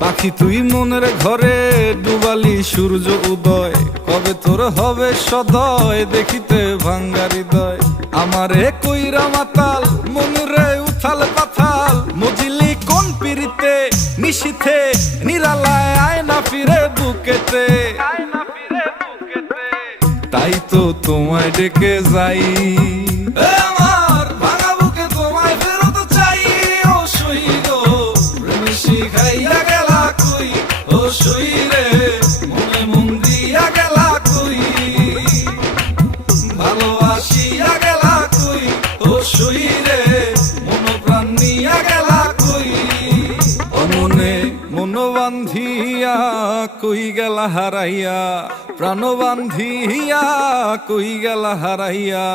পাখি তুই মনের ঘরে ডুবালি সূর্য উদয়, কবে তোর হবে সদয় দেখিতে ভাঙ্গা হৃদয়। আমারে কইরা মাতাল মনুরে উথাল পাথাল, মজিলি কোন পিরিতে নিশিথে নিরালায় আয় না ফিরে বুকেতে। তাই তো তোমায় ডেকে যাই, আমার ভাঙা বুকে তোমায় ফেরত চাই। ও সই গো প্রেমে শিখাইয়া গেলা কই, ও সই রে মনে মন দিয়া গেলা কই, ভালোবাসিয়া গেলা কই, ও সই রে মন প্রাণ নিয়া গেলা কই। ও মনে মন বান্ধিয়া কই গেলা হারাইয়া, প্রাণ বান্ধিয়া কই গেলা হারাইয়া।